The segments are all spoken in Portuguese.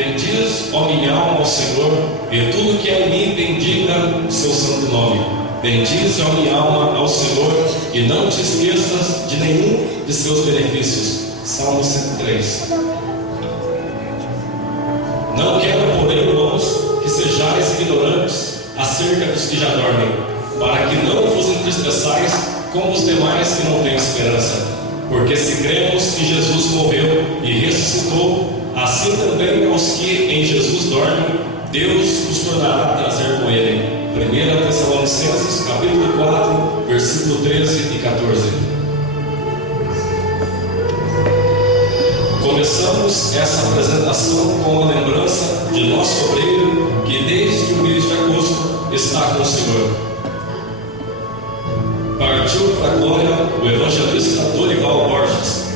Bendiz, ó minha alma, ao Senhor, e tudo que é em mim bendiga o seu santo nome. Bendiz, ó minha alma, ao Senhor, e não te esqueças de nenhum de seus benefícios. Salmo 103. Não quero, porém, irmãos, que sejais ignorantes acerca dos que já dormem, para que não vos entristeçais como os demais que não têm esperança. Porque se cremos que Jesus morreu e ressuscitou, assim também aos que em Jesus dormem, Deus os tornará a trazer com Ele. 1 Tessalonicenses, capítulo 4, versículo 13 e 14. Começamos essa apresentação com a lembrança de nosso obreiro que desde o mês de agosto está com o Senhor. Partiu para a glória o evangelista Dorival Borges.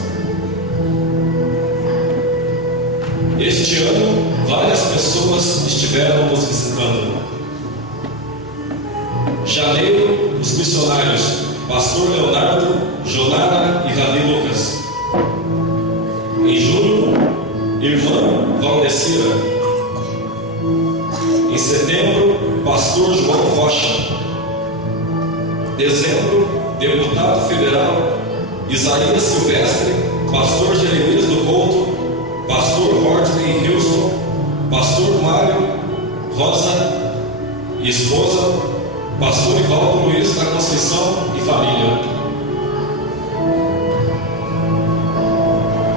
Este ano, várias pessoas estiveram nos visitando. Janeiro, os missionários Pastor Leonardo, Jonara e Ravi Lucas. Em junho, irmã Valdecira. Em setembro, Pastor João Rocha. Dezembro, deputado federal Isaías Silvestre, Pastor Jeremias do Couto, Pastor Rodney Hilson, Pastor Mário Rosa e esposa, Pastor Ivaldo Luiz da Conceição e família.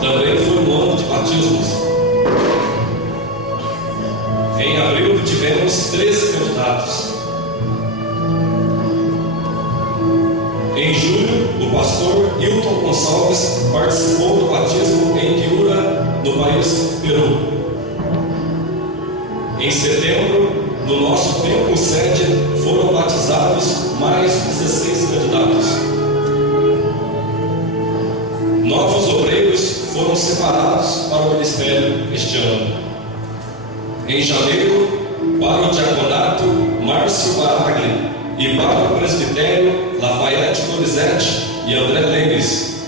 Também foi um ano de batismos. Em abril tivemos 13 candidatos. Em julho, o pastor Hilton Gonçalves participou do batismo em Piura, no país Peru. Em setembro, no nosso templo sede, foram batizados mais 16 candidatos. Novos obreiros foram separados para o ministério este ano. Em janeiro, para o diaconato, Márcio Baragli, e para o presbitério, Lafayette Donizete e André Lemes.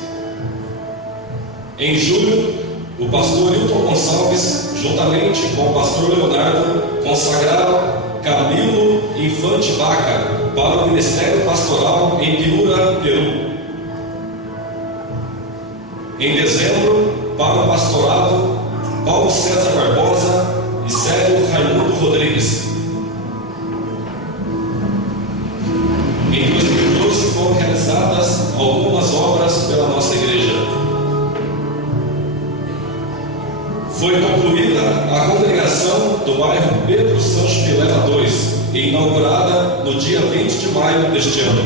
Em julho, o pastor Hilton Gonçalves, juntamente com o pastor Leonardo, consagraram Camilo Infante Vaca para o ministério pastoral em Piura, Peru. Em dezembro, para o pastorado, Paulo César Barbosa e Célio Raimundo Rodrigues. Em 2012 foram realizadas algumas obras pela nossa igreja. Foi concluída a congregação do bairro Pedro Sancho Vilela 2, inaugurada no dia 20 de maio deste ano.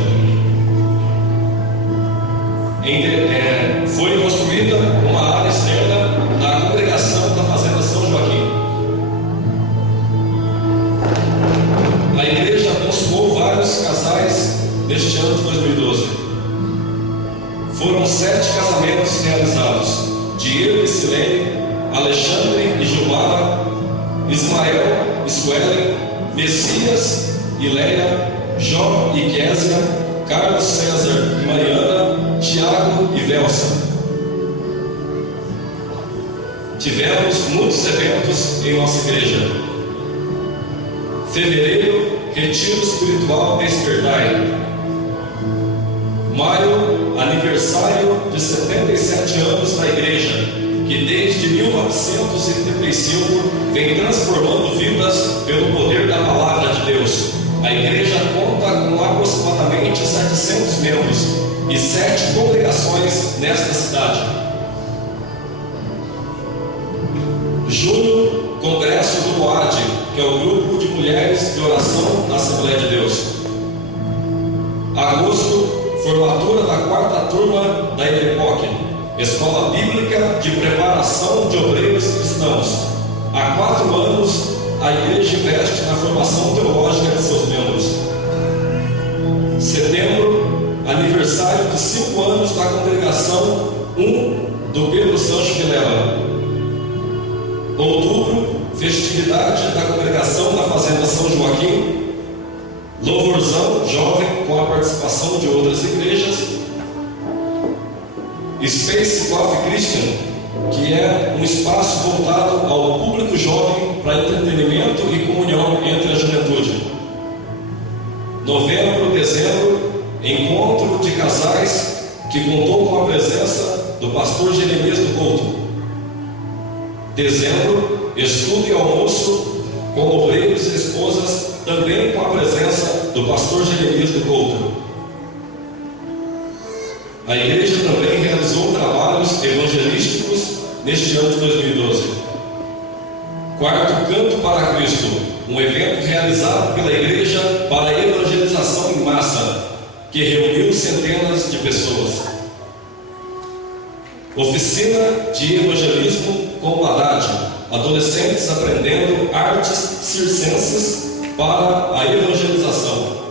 Foi construída uma área externa na congregação da Fazenda São Joaquim. A igreja consumou vários casais neste ano de 2012. Foram 7 casamentos realizados: Diego e Silene, Alexandre e Gilmara, Ismael e Suelen, Messias e Leia, Jó e Késia, Carlos César e Mariana, Tiago e Velsa. Tivemos muitos eventos em nossa igreja. Fevereiro, Retiro Espiritual Desperdai. Maio, aniversário de 77 anos da igreja, que desde 1975 vem transformando vidas pelo poder da palavra de Deus. A igreja conta com aproximadamente 700 membros e 7 congregações nesta cidade. Junho, Congresso do MOAD, que é o grupo de mulheres de oração da Assembleia de Deus. Agosto, formatura da 4ª turma da EPOC, Escola Bíblica de Preparação de Obreiros Cristãos. Há 4 anos, a igreja investe na formação teológica de seus membros. Setembro, aniversário de 5 anos da congregação 1 do Pedro Sancho Vilela. Outubro, festividade da congregação da Fazenda São Joaquim. Louvorzão jovem com a participação de outras igrejas. Space Coffee Christian, que é um espaço voltado ao público jovem para entretenimento e comunhão entre a juventude. Novembro, dezembro, encontro de casais que contou com a presença do pastor Jeremias do Couto. Dezembro, estudo e almoço com obreiros e esposas, também com a presença do pastor Jeremias do Couto. A igreja também realizou trabalhos evangelísticos neste ano de 2012. Quarto, Canto para Cristo, um evento realizado pela igreja para a evangelização em massa, que reuniu centenas de pessoas. Oficina de evangelismo com Haddad, adolescentes aprendendo artes circenses para a evangelização.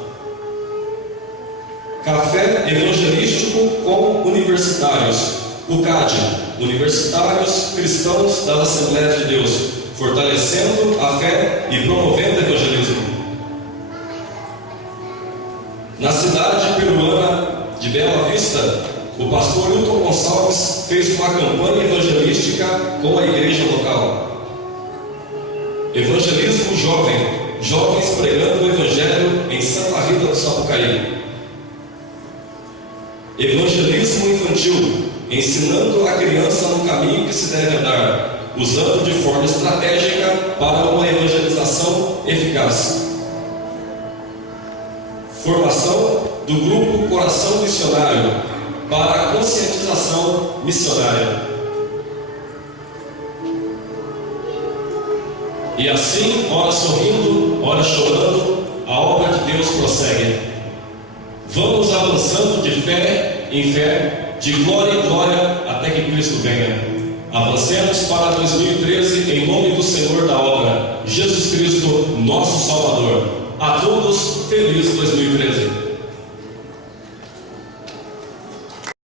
Café evangelístico com universitários, UCAD, Universitários Cristãos das Assembleias de Deus, fortalecendo a fé e promovendo o evangelismo. Na cidade peruana de Bela Vista, o pastor Hilton Gonçalves fez uma campanha evangelística com a igreja local. Evangelismo jovem, jovens pregando o evangelho em Santa Rita do Sapucaí. Evangelismo infantil, ensinando a criança no caminho que se deve andar, usando de forma estratégica para uma evangelização eficaz. Formação do grupo Coração Missionário para a conscientização missionária. E assim, ora sorrindo, ora chorando, a obra de Deus prossegue. Vamos avançando de fé em fé, de glória em glória, até que Cristo venha. Avancemos para 2013 em nome do Senhor da obra, Jesus Cristo, nosso Salvador. A todos, feliz 2013.